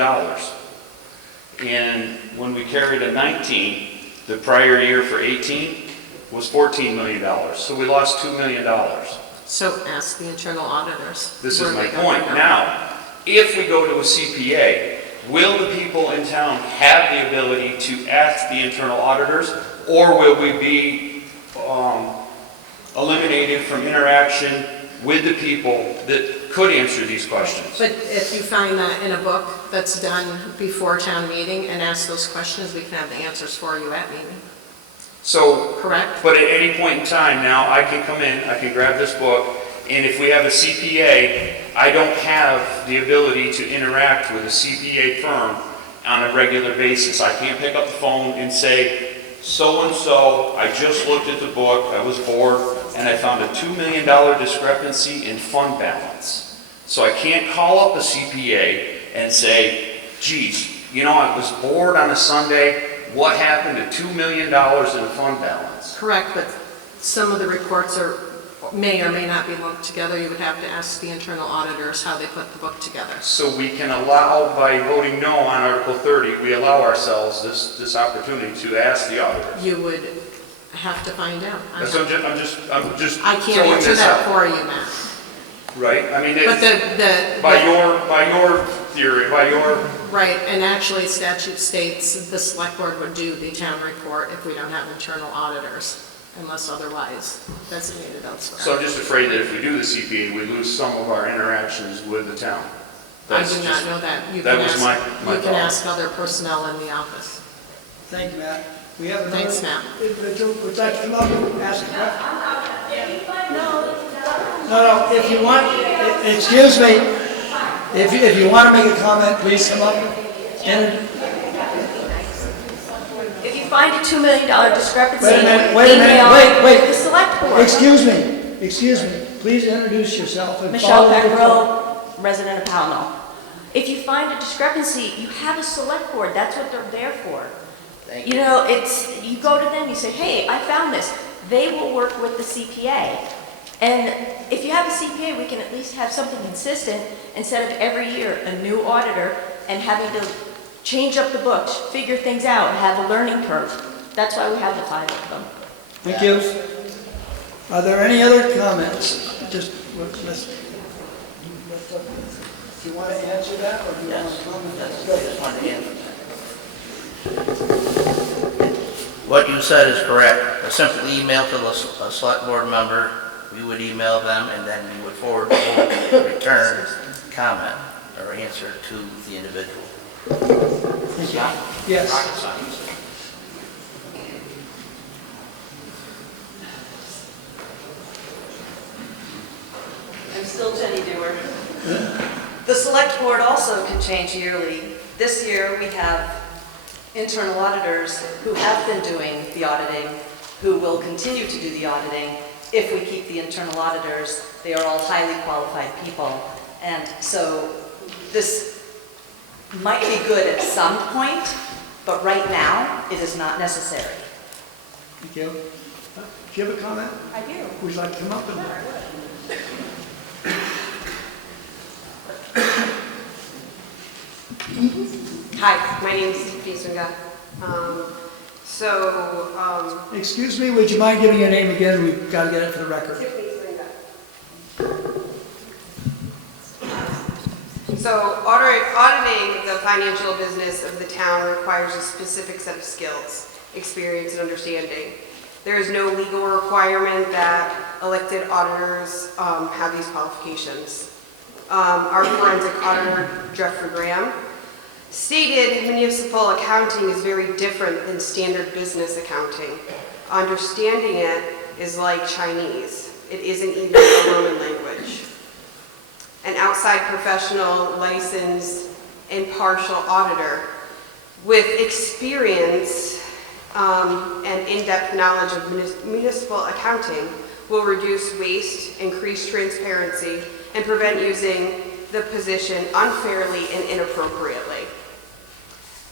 And when we carried a 19, the prior year for 18 was $14 million. So we lost $2 million. So ask the internal auditors. This where is my they got point. their number. Now, if we go to a CPA, will the people in town have the ability to ask the internal auditors, or will we be eliminated from interaction with the people that could answer these questions? But if you find that in a book that's done before town meeting and ask those questions, we can have the answers for you at meeting. So, Correct? but at any point in time now, I can come in, I can grab this book, and if we have a CPA, I don't have the ability to interact with a CPA firm on a regular basis. I can't pick up the phone and say, so-and-so, I just looked at the book, I was bored, and I found a $2 million discrepancy in fund balance. So I can't call up a CPA and say, geez, you know, I was bored on a Sunday, what happened to $2 million in the fund balance? Correct, but some of the reports may or may not be lumped together. You would have to ask the internal auditors how they put the book together. So we can allow, by voting no on Article 30, we allow ourselves this opportunity to ask the auditors. You would have to find out. That's what I'm just I can't throwing answer this that out. for you, Matt. Right? I mean, But it's, by your theory, by your, right, and actually statute states the select board would do the town report if we don't have internal auditors, unless otherwise designated elsewhere. so I'm just afraid that if we do the CPA, we lose some of our interactions with the town. I That's do not just- know that. You that can was ask- my You can thought. ask other personnel in the office. Thank you, Matt. We have another Thanks, Matt. individual would like to come up and ask a question. No, if you want, excuse me, if you want to make a comment, please come up. If you find a $2 million discrepancy, Wait a minute, email wait. the select board. Excuse me. excuse me, please introduce yourself and Michelle follow the Peckrell, resident of Pownal. If you find a discrepancy, you have a select board. That's what they're there for. Thank You know, you go to them, you say, hey, I found this. They will work with the CPA. And if you have a CPA, we can at least have something consistent instead of every year a new auditor and having to change up the books, figure things out, have a learning curve. That's why we have the 5 of them. Thank you. Are there any other comments? Just, let's, do you want to answer that, or do you want to comment? I just wanted to answer that. What you said is correct. A simple email to a select board member, we would email them, and then we would forward the return comment or answer to the individual. Thank you. Yes. Rocket science. I'm still Jenny Dewar. The select board also can change yearly. This year, we have internal auditors who have been doing the auditing, who will continue to do the auditing. If we keep the internal auditors, they are all highly qualified people. And so this might be good at some point, but right now, it is not necessary. Thank you. Do you have a comment? I do. Would you like to come up and? Hi, my name is Bisunga. Excuse me, would you mind giving your name again? We've got to get it for the record. So auditing the financial business of the town requires a specific set of skills, experience, and understanding. There is no legal requirement that elected auditors have these qualifications. Our forensic auditor, Jeffrey Graham, stated municipal accounting is very different than standard business accounting. Understanding it is like Chinese. It isn't even a Roman language. An outside professional, licensed, impartial auditor with experience and in-depth knowledge of municipal accounting will reduce waste, increase transparency, and prevent using the position unfairly and inappropriately.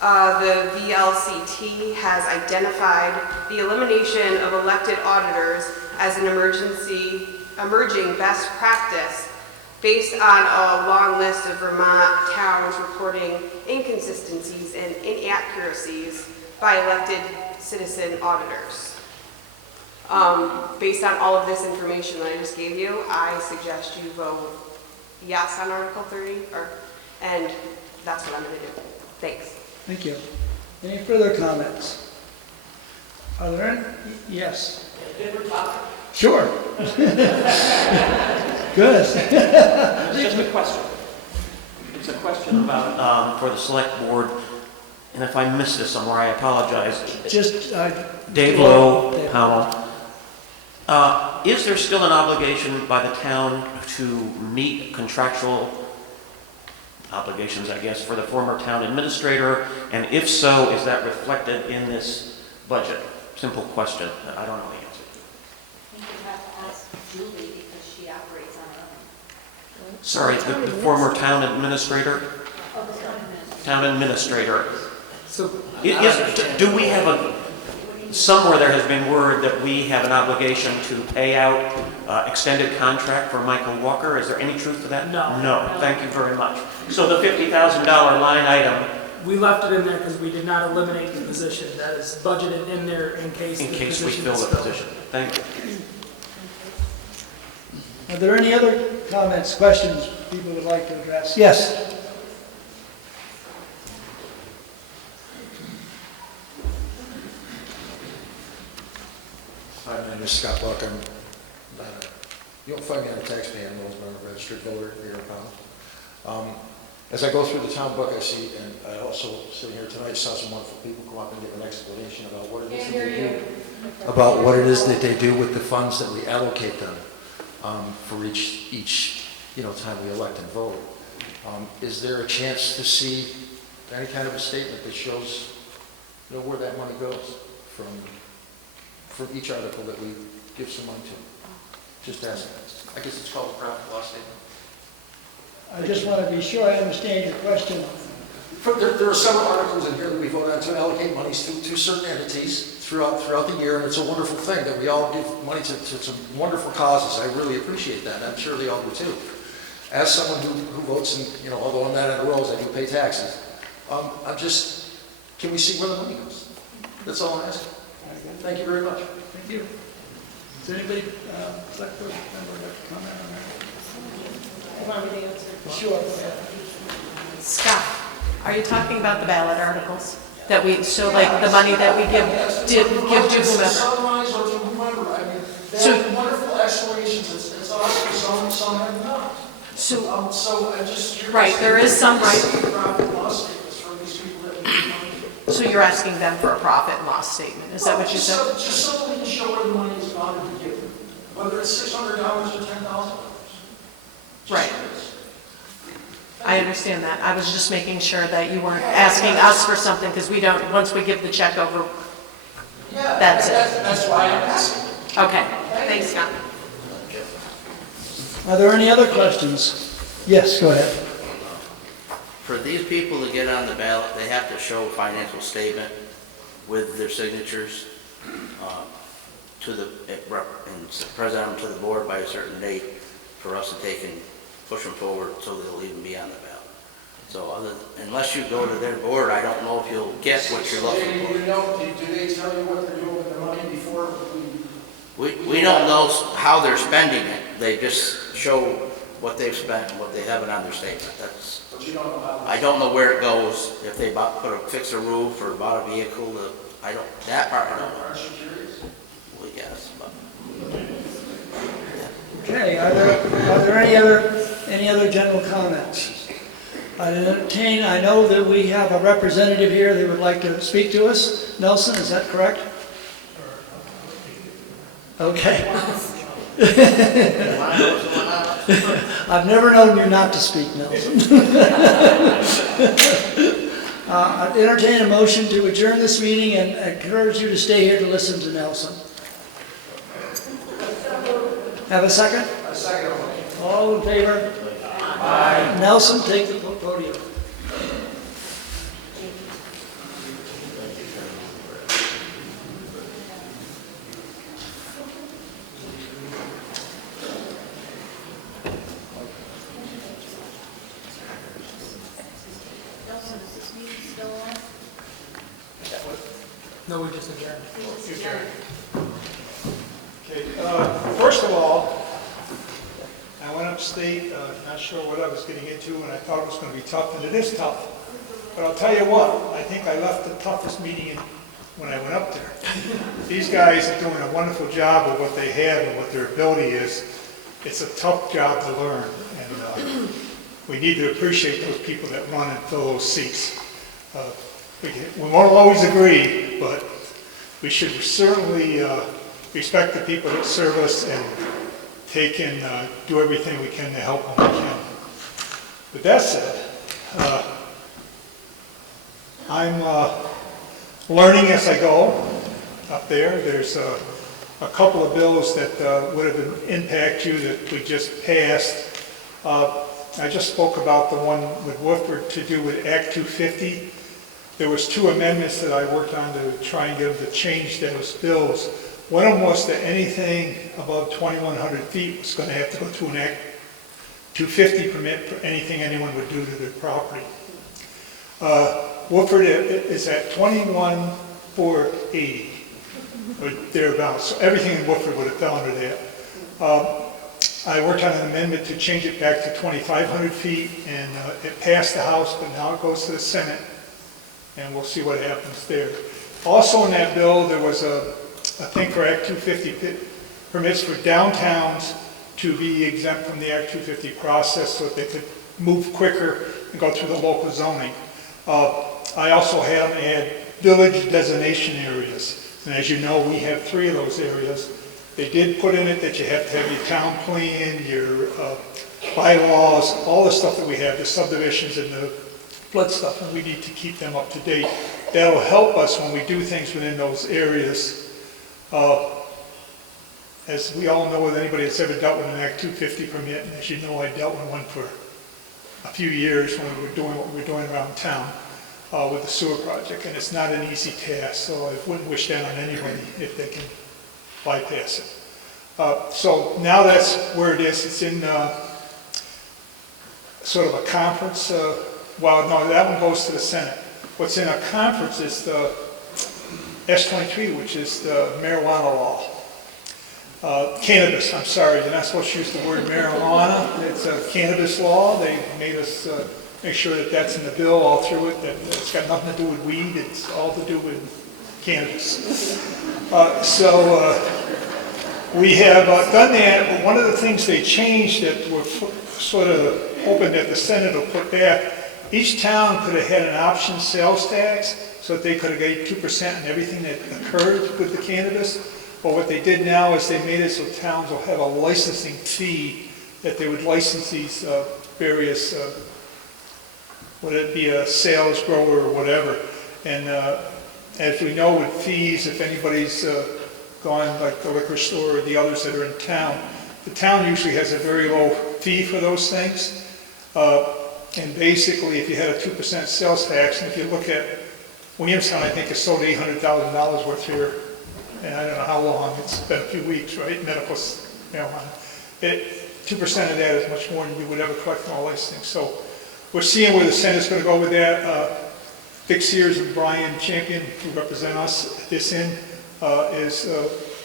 The VLCT has identified the elimination of elected auditors as an emerging best practice based on a long list of Vermont towns reporting inconsistencies and inaccuracies by elected citizen auditors. Based on all of this information that I just gave you, I suggest you vote yes on Article 30, and that's what I'm going to do. Thanks. Thank you. Any further comments? Are there any? Yes. Different topic? Sure. Good. It's just a question. It's a question about, for the select board, and if I missed this somewhere, I apologize. Just Dave Lowe, Pownal. Is there still an obligation by the town to meet contractual obligations, I guess, for the former town administrator? And if so, is that reflected in this budget? Simple question. I don't know the answer. I think you have to ask Julie because she operates on her own. Sorry, the former town administrator? Oh, the town administrator. Town administrator. So, Do we have somewhere there has been word that we have an obligation to pay out extended contract for Michael Walker? Is there any truth to that? No. No, thank you very much. So the $50,000 line item. we left it in there because we did not eliminate the position. That is budgeted in there in case In the case we position fill is the filled. position. Thank you. Are there any other comments, questions people would like to address? Yes. Hi, my name is Scott Buck. You don't find me on a tax paying, I'm a registered voter here in Pownal. As I go through the town book, I see, and I also, sitting here tonight, saw some wonderful people come up and give an explanation about what it is that they do. About what it is that they do with the funds that we allocate them for each time we elect and vote. Is there a chance to see any kind of a statement that shows where that money goes from each article that we give some money to? Just asking. I guess it's called a profit loss statement. I just want to be sure I understand your question. There are several articles in here that we vote on to allocate monies to certain entities throughout the year, and it's a wonderful thing that we all give money to some wonderful causes. I really appreciate that, and I'm sure they all do too. As someone who votes, and I'll go on that in a row as I do pay taxes, can we see where the money goes? That's all I'm asking. Thank you very much. Thank you. Does anybody, select board member, like to comment on that? Sure, go ahead. Scott, are you talking about the ballot articles? That we show like the money that we give to whomever? Sunrise or to whomever. I mean, they have wonderful explanations. It's awesome. Some have not. So I'm just Right, there is some right. Profit loss statements from these people that we give money to. So you're asking them for a profit and loss statement, is that what you said? Just so we can show where the money is gone to be given, whether it's $600 or $10,000. Right. I understand that. I was just making sure that you weren't asking us for something, because we don't, once we give the check over, that's it. That's why I'm asking. Okay, thanks, Scott. Are there any other questions? Yes, go ahead. For these people to get on the ballot, they have to show a financial statement with their signatures to the, and present them to the board by a certain date for us to take and push them forward so they'll even be on the ballot. So unless you go to their board, I don't know if you'll get what you're looking for. Do they tell you what they're doing with the money before We don't know how they're spending it. They just show what they've spent and what they have it on their statement. But you don't know how. I don't know where it goes, if they fix a roof or bought a vehicle, that part I don't know. Aren't you curious? Well, yes, but. Okay, are there any other general comments? I know that we have a representative here that would like to speak to us. Nelson, is that correct? Okay. I've never known you not to speak, Nelson. I'd entertain a motion to adjourn this meeting and encourage you to stay here to listen to Nelson. Have a second? A second. All in favor? Aye. Nelson, take the podium. No, we just adjourned. Okay, first of all, I went upstate, not sure what I was getting into, and I thought it was going to be tough, and it is tough. But I'll tell you what, I think I left the toughest meeting when I went up there. These guys are doing a wonderful job of what they have and what their ability is. It's a tough job to learn, and we need to appreciate those people that run and fill those seats. We won't always agree, but we should certainly respect the people that serve us and take and do everything we can to help when we can. With that said, I'm learning as I go up there. There's a couple of bills that would have impact you that we just passed. I just spoke about the one with Woodford to do with Act 250. There was 2 amendments that I worked on to try and get them to change those bills. One of them was that anything above 2,100 feet was going to have to go through an Act 250 permit for anything anyone would do to their property. Woodford is at 21,480, or thereabouts. So everything in Woodford would have fell under that. I worked on an amendment to change it back to 2,500 feet, and it passed the House, but now it goes to the Senate, and we'll see what happens there. Also in that bill, there was a thing for Act 250 permits for downtowns to be exempt from the Act 250 process so that they could move quicker and go through the local zoning. I also had them add village designation areas. And as you know, we have 3 of those areas. They did put in it that you have to have your town plan, your bylaws, all the stuff that we have, the subdivisions and the flood stuff, and we need to keep them up to date. That'll help us when we do things within those areas. as we all know, with anybody that's ever dealt with an Act 250 permit, and as you know, I dealt with one for a few years when we were doing what we were doing around town with the sewer project, and it's not an easy task, so I wouldn't wish that on anybody if they can bypass it. So now that's where it is. It's in sort of a conference. Well, no, that one goes to the Senate. What's in a conference is the S-23, which is the marijuana law. Cannabis, I'm sorry, you're not supposed to use the word marijuana. It's a cannabis law. They made us make sure that that's in the bill all through it, that it's got nothing to do with weed, it's all to do with cannabis. We have done that, but one of the things they changed that we're sort of hoping that the Senate will put back, each town could have had an option sales tax so that they could have got 2% on everything that occurred with the cannabis. But what they did now is they made it so towns will have a licensing fee that they would license these various, would it be a sales grower or whatever. And as we know with fees, if anybody's gone like the liquor store or the others that are in town, the town usually has a very low fee for those things. And basically, if you had a 2% sales tax, and if you look at Williamstown, I think it sold $800,000 worth here, and I don't know how long, it's been a few weeks, right? Medical marijuana. 2% of that is much more than you would ever collect from all licensing. So we're seeing where the Senate's going to go with that. Dick Sears and Brian Champion, who represent us at this end, is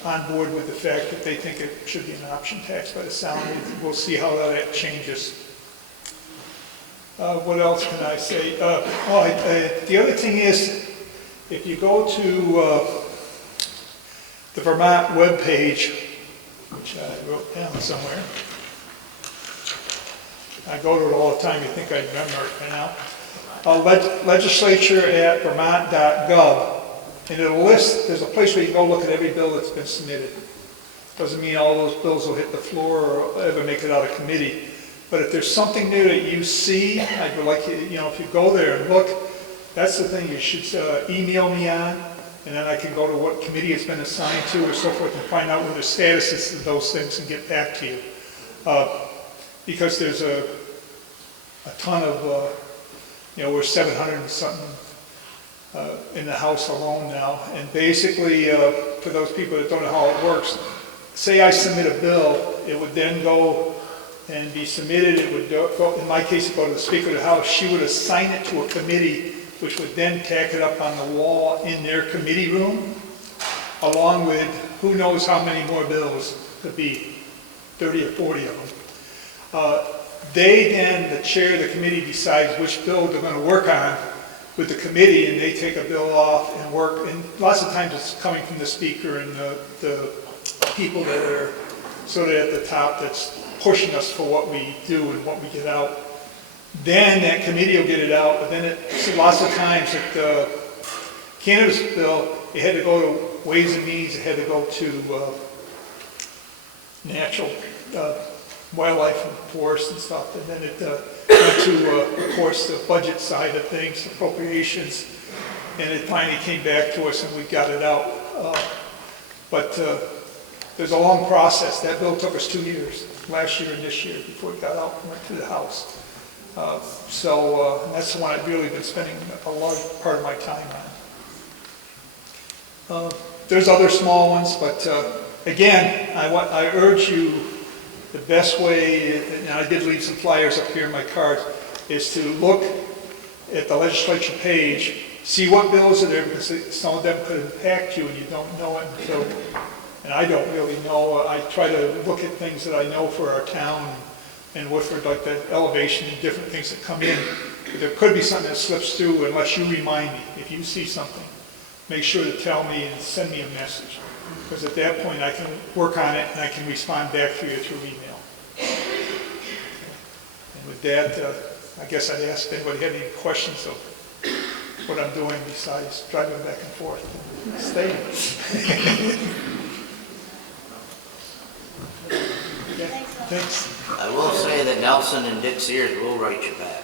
on board with the fact that they think it should be an option tax by the sound. We'll see how that changes. What else can I say? The other thing is, if you go to the Vermont webpage, which I wrote down somewhere, I go to it all the time, you think I remember it by now. Legislature@vermont.gov, and it'll list, there's a place where you can go look at every bill that's been submitted. Doesn't mean all those bills will hit the floor or ever make it out of committee. But if there's something new that you see, I would like you know, if you go there and look, that's the thing you should email me on, and then I can go to what committee it's been assigned to or so forth and find out what the status is of those things and get back to you. Because there's a ton of, we're 700 and something in the House alone now. And basically, for those people that don't know how it works, say I submit a bill, it would then go and be submitted. It would go, in my case, it would go to the Speaker of the House. She would assign it to a committee, which would then tack it up on the wall in their committee room, along with who knows how many more bills, could be 30 or 40 of them. They then, the chair of the committee, decides which bill they're going to work on with the committee, and they take a bill off and work. And lots of times it's coming from the Speaker and the people that are sort of at the top that's pushing us for what we do and what we get out. Then that committee will get it out, but then lots of times at the cannabis bill, it had to go to Ways and Means, it had to go to natural wildlife and forest and stuff, and then it went to, of course, the budget side of things, appropriations, and it finally came back to us and we got it out. But there's a long process. That bill took us 2 years, last year and this year, before it got out and went to the House. And that's the one I've really been spending a large part of my time on. There's other small ones, but again, I urge you, the best way, and I did leave some flyers up here in my cards, is to look at the legislature page, see what bills are there, because some of them could impact you and you don't know it until, and I don't really know. I try to look at things that I know for our town and Woodford, like the elevation and different things that come in. But there could be something that slips through unless you remind me. If you see something, make sure to tell me and send me a message. Because at that point I can work on it and I can respond back to you through email. And with that, I guess I'd ask if anybody had any questions of what I'm doing besides driving back and forth and staying. Thanks. I will say that Nelson and Dick Sears will write you back.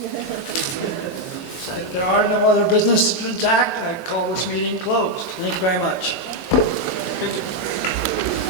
If there are no other business to transact, I call this meeting closed. Thank you very much.